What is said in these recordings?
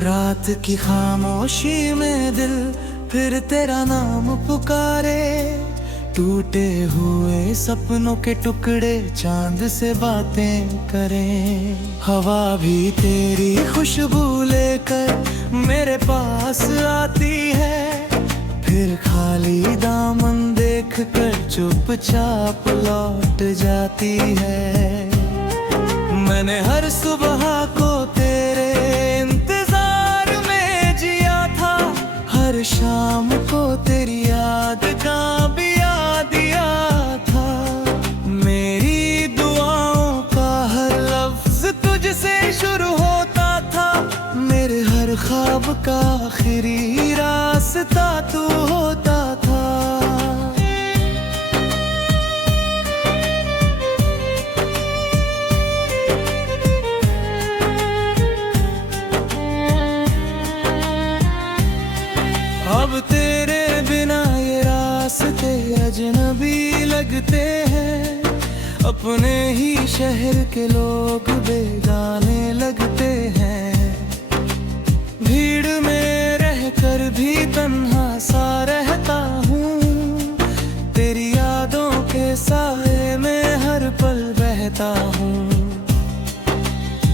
रात की खामोशी में दिल फिर तेरा नाम पुकारे। टूटे हुए सपनों के टुकड़े चांद से बातें करें। हवा भी तेरी खुशबू लेकर मेरे पास आती है। फिर खाली दामन देख कर चुपचाप लौट जाती है। मैंने हर सुबह को तेरे इंतजार में जिया था। हर शाम को तेरी याद का बिया दिया था। मेरी दुआओं का हर लफ्ज तुझसे शुरू होता था। मेरे हर ख्वाब का आखिरी रास्ता तू होता था। अब तेरे बिना ये रास्ते अजनबी लगते हैं। अपने ही शहर के लोग बेगाने लगते हैं। भीड़ में रहकर भी तन्हा सा रहता हूँ। तेरी यादों के साए में हर पल बहता हूँ।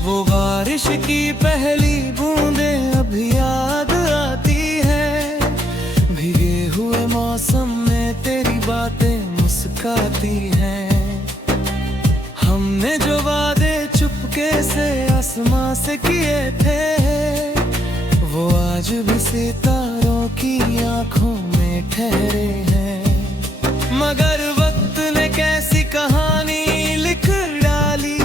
वो बारिश की पहली बूंदें अभी याद आती है। भीगे हुए मौसम में तेरी बातें मुस्काती हैं। हमने जो वादे चुपके से आसमां से किए थे, वो आज भी सितारों की आंखों में ठहरे हैं। मगर वक्त ने कैसी कहानी लिख डाली।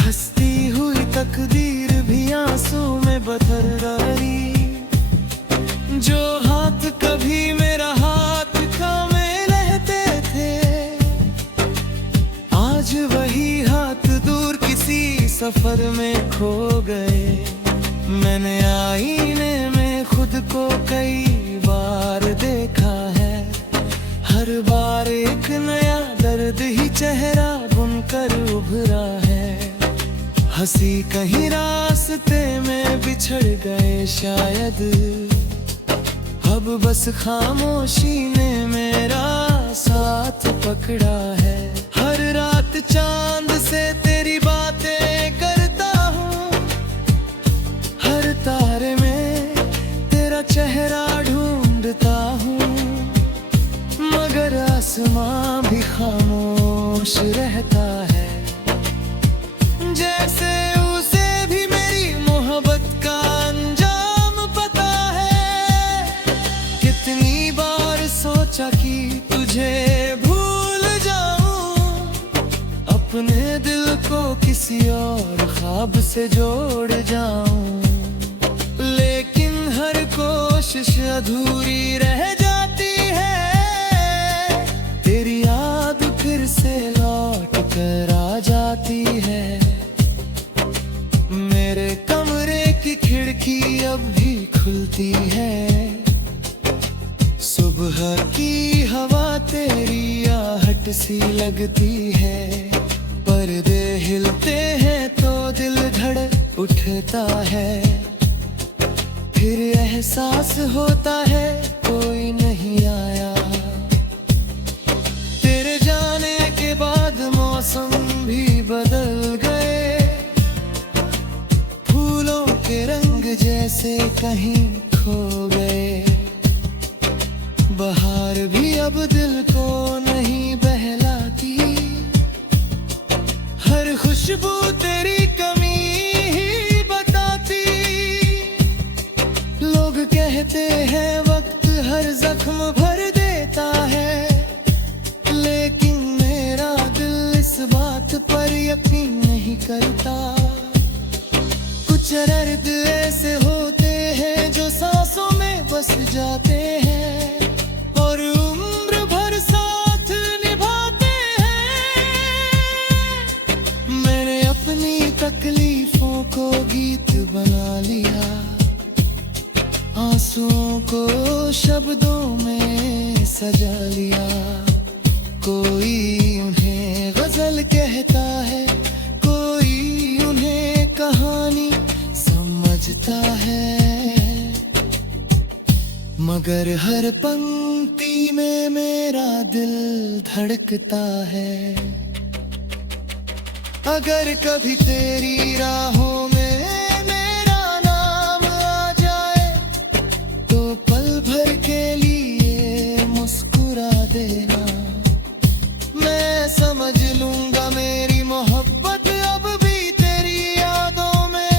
हंसती हुई तकदीर भी आंसू में बदल डाली। जो हाथ कभी मेरा हाथ थामे रहते थे, आज वही हाथ दूर किसी सफर में खो गए। मैंने आईने में खुद को कई बार देखा है। हर बार एक नया दर्द ही चेहरा बुनकर उभरा है। हंसी कहीं रास्ते में बिछड़ गए शायद। अब बस खामोशी ने मेरा साथ पकड़ा है। हर रात चांद से तेरी बातें करता हूँ। हर तारे में तेरा चेहरा ढूंढता हूँ। मगर आसमां भी खामोश रहता है। जैसे उसे भी मेरी मोहब्बत का अंजाम पता है। कितनी बार सोचा कि तुझे भूल जाऊं। अपने दिल को किसी और ख्वाब से जोड़ जाऊं। लेकिन हर कोशिश अधूरी रह जाती है। तेरी याद फिर से लौट कर आ जाती है। मेरे कमरे की खिड़की अब भी खुलती है। सुबह की हवा तेरी आहट सी लगती है। पर्दे हिलते हैं तो दिल धड़क उठता है। फिर एहसास होता है कोई नहीं आया। तेरे जाने के बाद मौसम भी बदल गए। फूलों के रंग जैसे कहीं खो गए। बहार भी अब दिल को नहीं बहलाती। हर खुशबू तेरी कमी ही बताती। लोग कहते हैं वक्त हर जख्म भर देता है। लेकिन मेरा दिल इस बात पर यकीन नहीं करता। कुछ दर्द ऐसे होते हैं जो सांसों में बस जाते हैं। और उम्र भर साथ निभाते हैं। मैंने अपनी तकलीफों को गीत बना लिया। आंसुओं को शब्दों में सजा लिया। कोई उन्हें गजल कहता है, कोई उन्हें कहानी मगर हर पंक्ति में मेरा दिल धड़कता है। अगर कभी तेरी राहों में मेरा नाम आ जाए तो पल भर के लिए मुस्कुरा देना। मैं समझ लूंगा मेरी मोहब्बत अब भी तेरी यादों में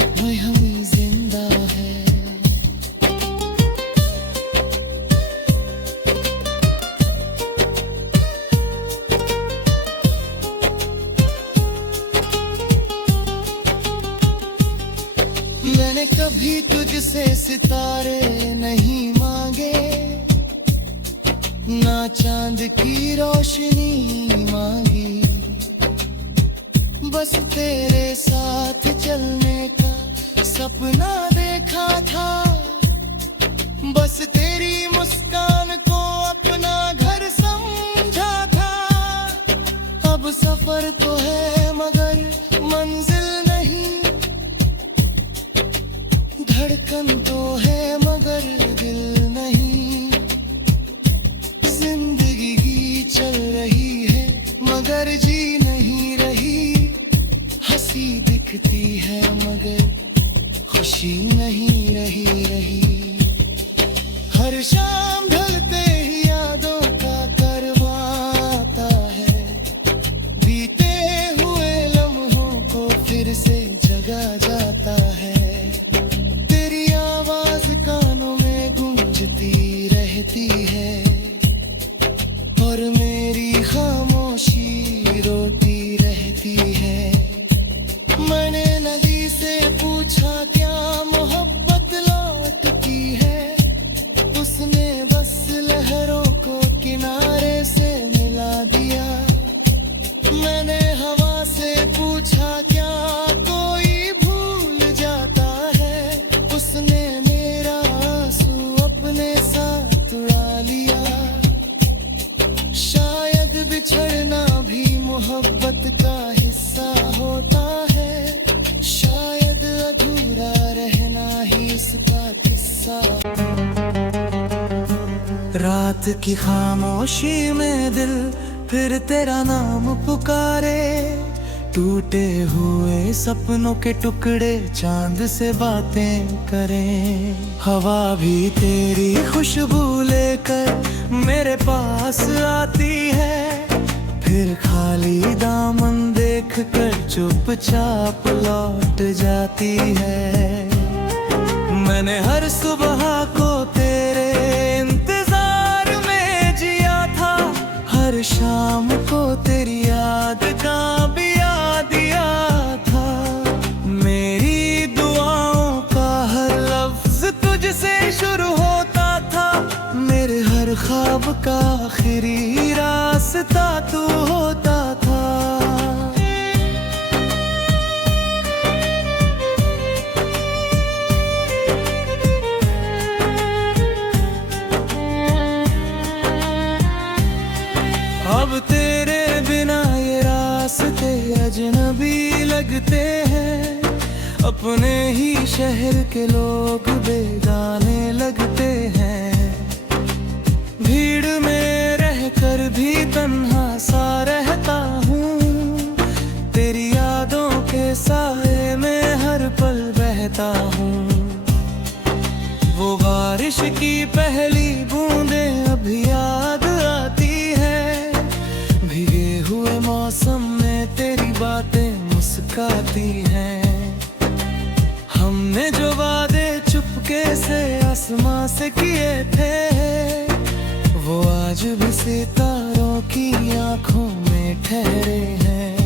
वहीं जिंदा है। मैंने कभी तुझसे सितारे नहीं मांगे, ना चांद की रोशनी मांगी। बस तेरे साथ चलने का सपना देखा था। बस तेरी मुस्कान को अपना घर समझा था। अब सफर तो है मगर मंजिल नहीं, धड़कन तो है मगर दिल नहीं। जिंदगी की चल रही है मगर जी नहीं रही। हंसी दिखती है मगर खुशी नहीं रही। हर शाम ढलते ही यादों का करवाता है। बीते हुए लम्हों को फिर से जगा जाता है। तेरी आवाज कानों में गूंजती रहती है और मेरी खामोशी रोती रहती है। मैंने नदी से पूछा क्या मोहब्बत लौटती है। उसने बस लहरों को किनारे से मिला दिया। मैंने हवा से पूछा क्या कोई भूल जाता है। उसने मेरा आंसू अपने साथ उड़ा लिया। शायद बिछड़ना भी मोहब्बत का हिस्सा होता है। शायद अधूरा रहना ही इसका किस्सा। रात की खामोशी में दिल फिर तेरा नाम पुकारे। टूटे हुए सपनों के टुकड़े चांद से बातें करें। हवा भी तेरी खुशबू लेकर मेरे पास आती है। फिर खाली दामन देख कर चुपचाप लौट जाती है। मैंने हर सुबह को तेरे इंतजार में जिया था। हर शाम को तेरी याद का बिया दिया था। मेरी दुआओं का हर लफ्ज तुझसे शुरू होता था। मेरे हर ख्वाब का आखिरी रास्ता तू होता था। अब तेरे बिना ये रास्ते अजनबी लगते हैं। अपने ही शहर के लोग बेगाने लगते हैं। भीड़ में रहकर भी तन्हा सा रहता हूँ। तेरी यादों के साए में हर पल बहता हूँ। वो बारिश की पहली बूंदें अभी याद आती है। भीगे हुए मौसम में तेरी बातें मुस्काती हैं। हमने जो वादे चुपके से आसमां से किए थे वो आज भी सितारों की आंखों में ठहरे हैं।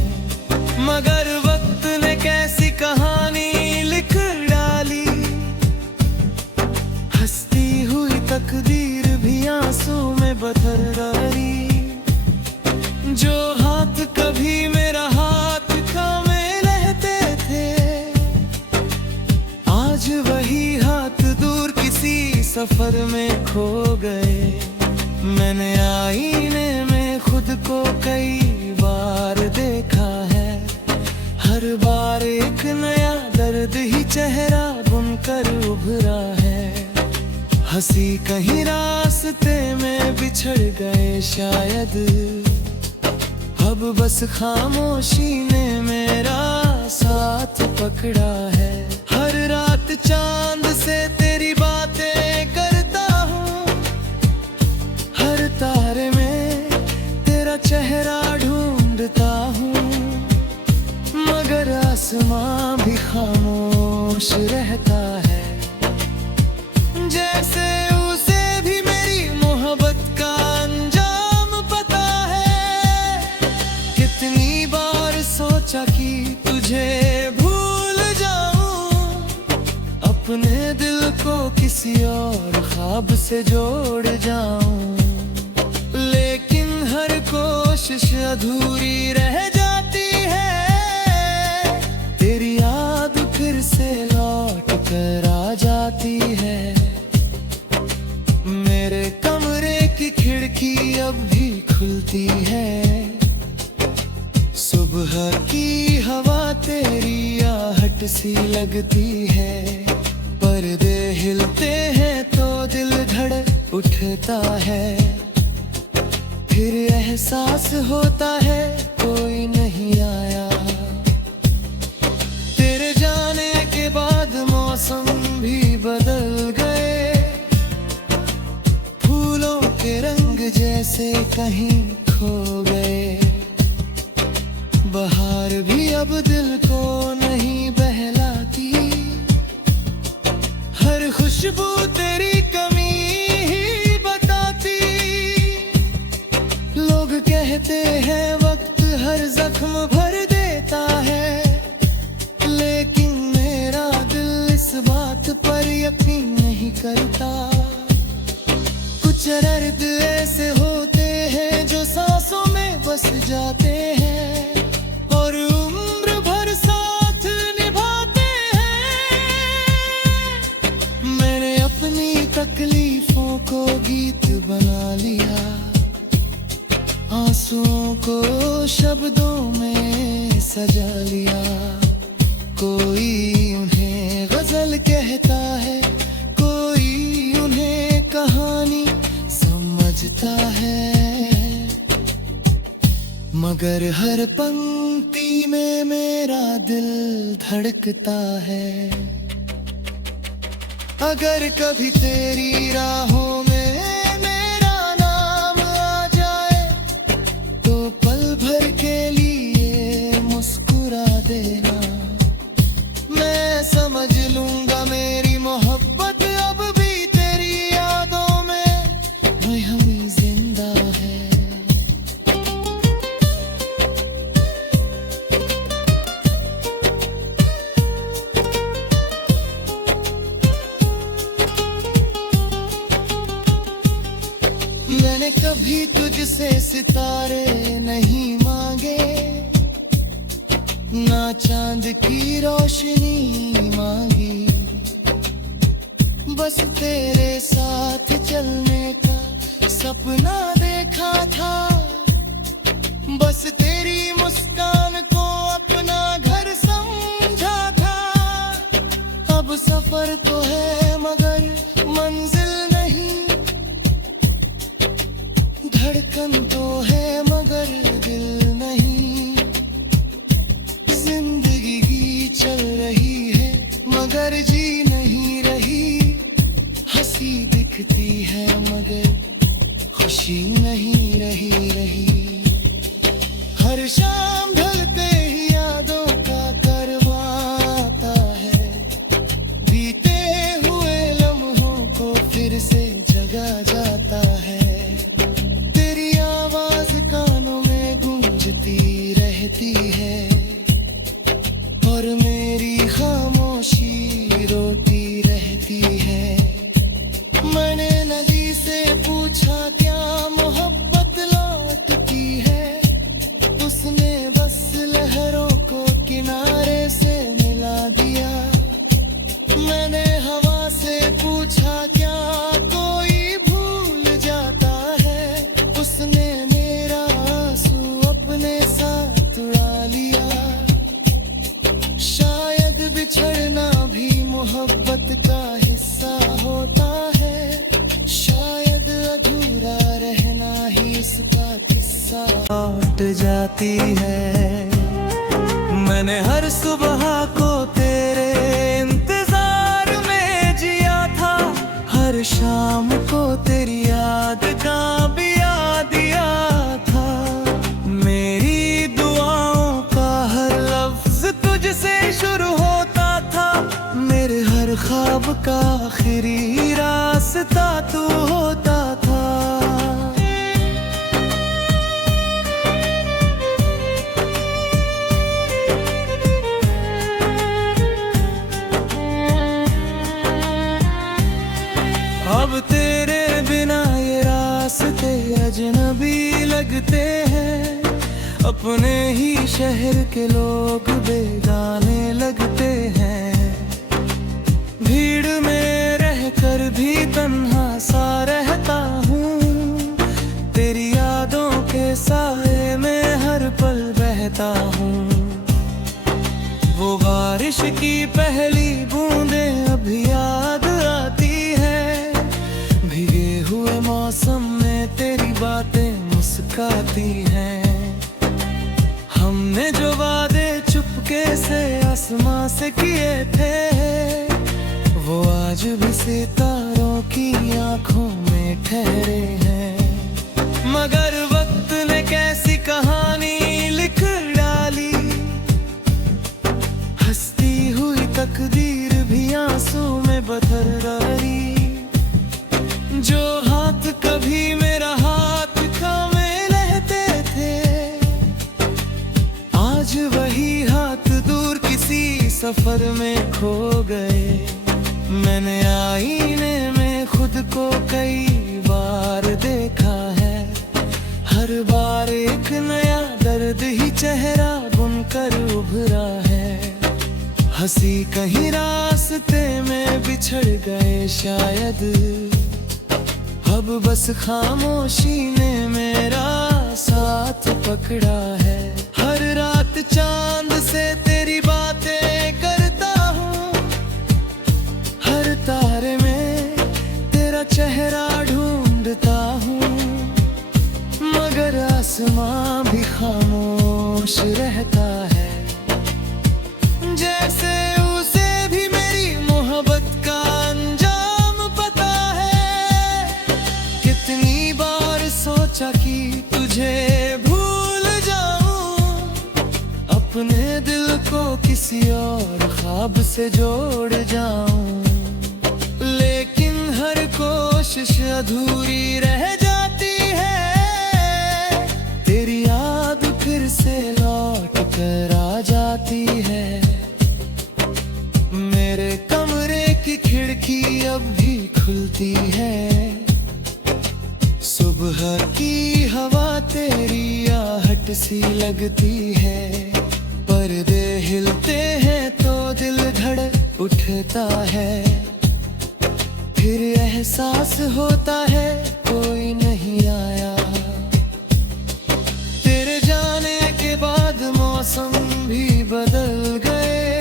मगर वक्त ने कैसी कहानी लिख डाली। हंसती हुई तकदीर भी आंसू में बदल डाली। जो हाथ कभी मेरा हाथ थामे रहते थे आज वही हाथ दूर किसी सफर में खो गए। मैंने आईने में खुद को कई बार देखा है। हर बार एक नया दर्द ही चेहरा बुनकर उभरा है। हंसी कहीं रास्ते में बिछड़ गए शायद, अब बस खामोशी ने मेरा साथ पकड़ा है। हर रात चांद से तेरी बातें करता हूँ, हर तारे में तेरा चेहरा ढूंढता हूँ, मगर आसमां भी खामोश रहता है। जैसे उसे भी मेरी मोहब्बत का अंजाम पता है। कितनी बार सोचा कि तुझे भूल जाऊं, अपने दिल को किसी और ख्वाब से जोड़ जाऊं, लेकिन हर कोशिश अधूरी रह जाती है। तेरी याद फिर से लौट कर आ जाती है। मेरे कमरे की खिड़की अब भी खुलती है, सुबह की हवा तेरी आहट सी लगती है। पर्दे हिलते हैं तो दिल धड़क उठता है, फिर एहसास होता है कोई नहीं आया। तेरे जाने के बाद मौसम भी बदल गए, फूलों के रंग जैसे कहीं खो गए। बहार भी अब दिल को नहीं बहलाती, हर खुशबू तेरी कमी ही बताती। लोग कहते हैं वक्त हर जख्म भर देता है, लेकिन मेरा दिल इस बात पर यकीन नहीं करता। कुछ दर्द ऐसे होते हैं जो सांसों में बस जाते हैं, और उम्र भर साथ निभाते हैं। मैंने अपनी तकलीफों को गीत बना लिया, आंसुओं को शब्दों में सजा लिया। कोई उन्हें गजल कहता है, कोई उन्हें कहानी समझता है, मगर हर पंक्ति में मेरा दिल धड़कता है। अगर कभी तेरी राहों में मेरा नाम आ जाए, तो पल भर के लिए मुस्कुरा देना। मैं समझ लूंगा मेरी मोहब्बत अब भी तेरी यादों में वही जिंदा है। मैंने कभी तुझसे सितारे नहीं मांगे, ना चांद की रोशनी मांगी, बस तेरे साथ चलने का सपना देखा था। बस तेरी मुस्कान को अपना घर समझा था। अब सफर तो है मगर मंजिल नहीं, धड़कन तो है मगर दिल नहीं। जिंदगी की चल रही है मगर जी नहीं रही, हंसी दिखती है मगर खुशी नहीं रही। हर शाम ढलते ही यादों का करवाता है, बीते हुए लम्हों को फिर से जगा जाता है। तेरी आवाज कानों में गूंजती रहती है, और मेरी खामोशी रोती रहती है। मैंने नदी से पूछा क्या मोहब्बत लौटती है, उसने बस लहरों को किनारे से मिला दिया। मैंने हवा से पूछा क्या कोई भूल जाता है, उसने मेरा आंसू अपने साथ उड़ा लिया। जाती है। मैंने हर सुबह को तेरे इंतजार में जिया था, हर शाम को तेरी याद का बिया दिया था। मेरी दुआओं का हर लफ्ज तुझसे शुरू होता था, मेरे हर ख्वाब का आखिरी रास्ता तू होता था। अब तेरे बिना ये रास्ते अजनबी लगते हैं, अपने ही शहर के लोग बेगाने लगते हैं। भीड़ में रहकर भी तन्हा सा रहता हूँ, तेरी यादों के साए में हर पल बहता हूँ। वो बारिश की पहली बूंदें अभी याद आती है, भीगे हुए मौसम में तेरी बातें मुस्काती हैं। हमने जो वादे चुपके से आसमां से किए थे, वो आज भी सितारों की आंखों में ठहरे हैं। मगर वक्त ने कैसी कहानी लिख डाली, हंसती हुई तकदीर भी आंसू में बदल डाली। जो हाथ कभी मेरा हाथ थामे रहते थे, आज वही हाथ दूर किसी सफर में खो गए। मैंने आईने में खुद को कई बार देखा है, हर बार एक नया दर्द ही चेहरा बुनकर उभरा है। हंसी कहीं रास्ते में बिछड़ गए शायद, अब बस खामोशी ने मेरा साथ पकड़ा है। हर रात चांद से तेरी बातें करता हूँ, हर तारे में तेरा चेहरा ढूंढता हूँ, मगर आसमां भी खामोश रहता है। जैसे उसे भी मेरी मोहब्बत का अंजाम पता है। कितनी बार सोचा कि तुझे भूल जाऊं, अपने दिल को किसी और ख्वाब से जोड़ जाऊं, लेकिन हर कोशिश अधूरी रह जाती है। तेरी याद फिर से लौट कर आ जाती है। मेरे कमरे की खिड़की अब भी खुलती है, सुबह की हवा तेरी आहट सी लगती है। पर्दे हिलते हैं तो दिल धड़क उठता है, फिर एहसास होता है कोई नहीं आया। तेरे जाने के बाद मौसम भी बदल गए,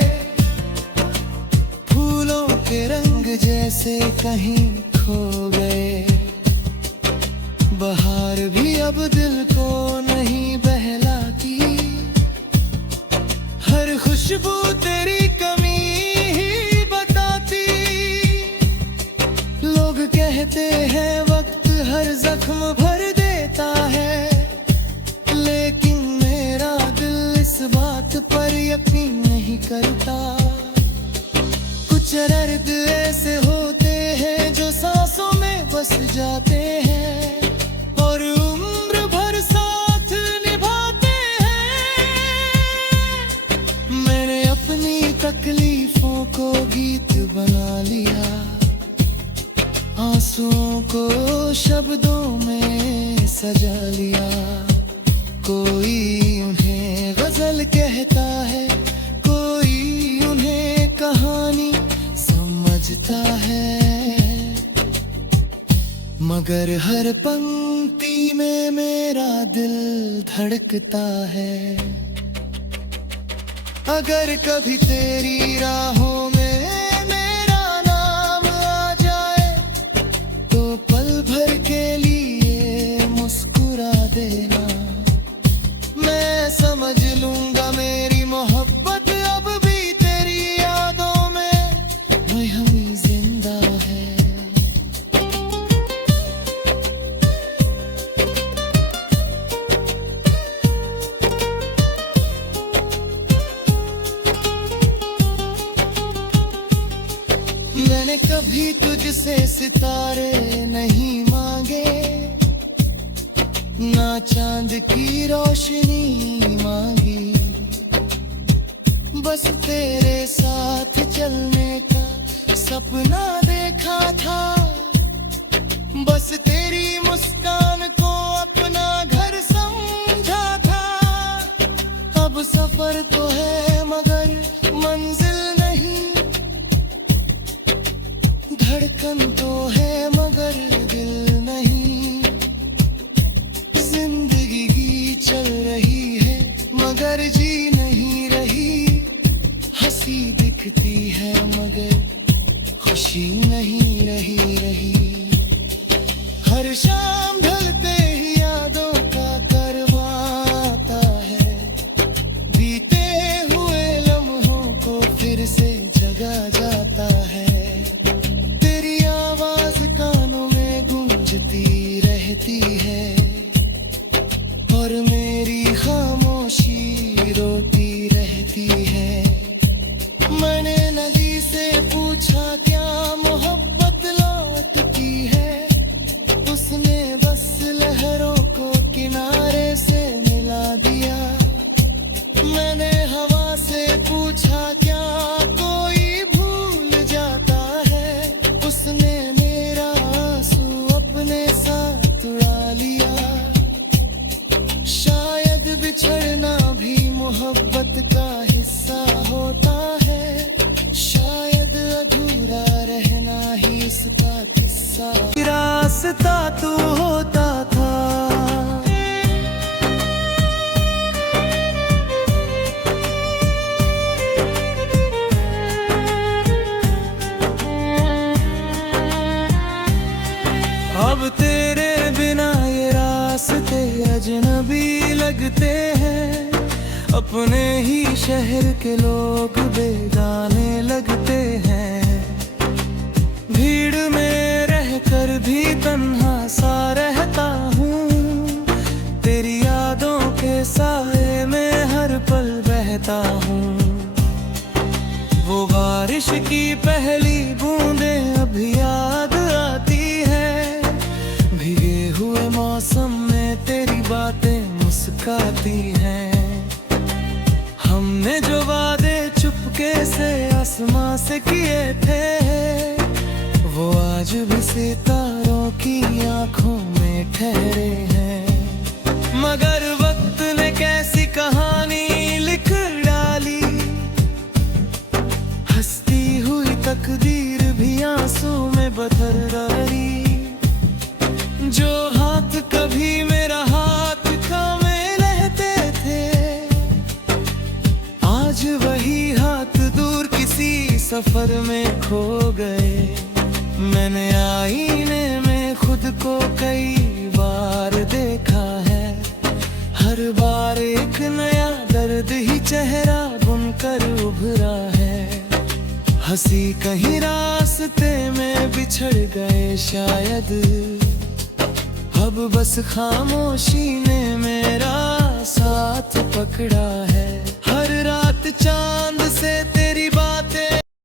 फूलों के रंग जैसे कहीं खो गए। बहार भी अब दिल को नहीं बहलाती, हर खुशबू तेरी कमी ही बताती। लोग कहते हैं वक्त हर जख्म भर देता है, लेकिन मेरा दिल इस बात पर यकीन नहीं करता। कुछ दर्द ऐसे होते हैं जो सांसों में बस जाते हैं, और उम्र भर साथ निभाते हैं। मैंने अपनी तकलीफों को गीत बना लिया, आंसुओं को शब्दों में सजा लिया। कोई उन्हें गजल कहता है, कोई उन्हें कहानी समझता है, मगर हर पंक्ति में मेरा दिल धड़कता है। अगर कभी तेरी राहों में मेरा नाम आ जाए, तो पल भर के लिए मुस्कुरा देना। सितारे नहीं मांगे, ना चांद की रोशनी मांगी, बस तेरे साथ चलने का सपना देखा था। बस तेरी मुस्कान को अपना घर समझा था। अब सफर तो है मगर मंजिल नहीं, धड़कन तो है मगर दिल नहीं। जिंदगी की चल रही है मगर जी नहीं रही, हंसी दिखती है मगर खुशी नहीं रही। हर शाम ढलते ही यादों का करवाता है, बीते हुए लम्हों को फिर से जगा जाता है। तेरी आवाज कानों में गूंजती रहती है और मेरी खामोशी रोती रहती है। मैंने नदी से पूछा क्या मोहब्बत लौटती है, उसने बस लहरों को किनारे से मिला दिया। मैंने हवा से पूछा क्या कोई भूल जाता है, उसने मेरा आंसू अपने साथ उड़ा लिया। शायद बिछड़ना भी मोहब्बत का हिस्सा होता है, शायद अधूरा रहना ही इसका किस्सा। रास्ता तू होता था, अब तेरे बिना ये रास्ते अजनबी लगते हैं। अपने ही शहर के लोग बेगाने लगते हैं। भीड़ में रहकर भी तन्हा सा रहता हूँ, तेरी यादों के साए में हर पल बहता हूँ। वो बारिश की पहली बूंदें अभी याद आती है, भीगे हुए मौसम में तेरी बातें मुस्काती हैं। हमने जो वादे चुपके से आसमां से किए थे, वो आज भी सितारों की आंखों में ठहरे हैं। मगर वक्त ने कैसी कहानी लिख डाली, हंसती हुई तकदीर भी आंसू में बदल डाली। जो हाथ कभी मेरा हाथ थामे रहते थे, आज वही हाथ दूर किसी सफर में खो गए। मैंने आईने में खुद को कई बार देखा है, हर बार एक नया दर्द ही चेहरा बुनकर उभरा है। हंसी कहीं रास्ते में बिछड़ गए शायद, अब बस खामोशी ने मेरा साथ पकड़ा है। हर रात चांद से तेरी बात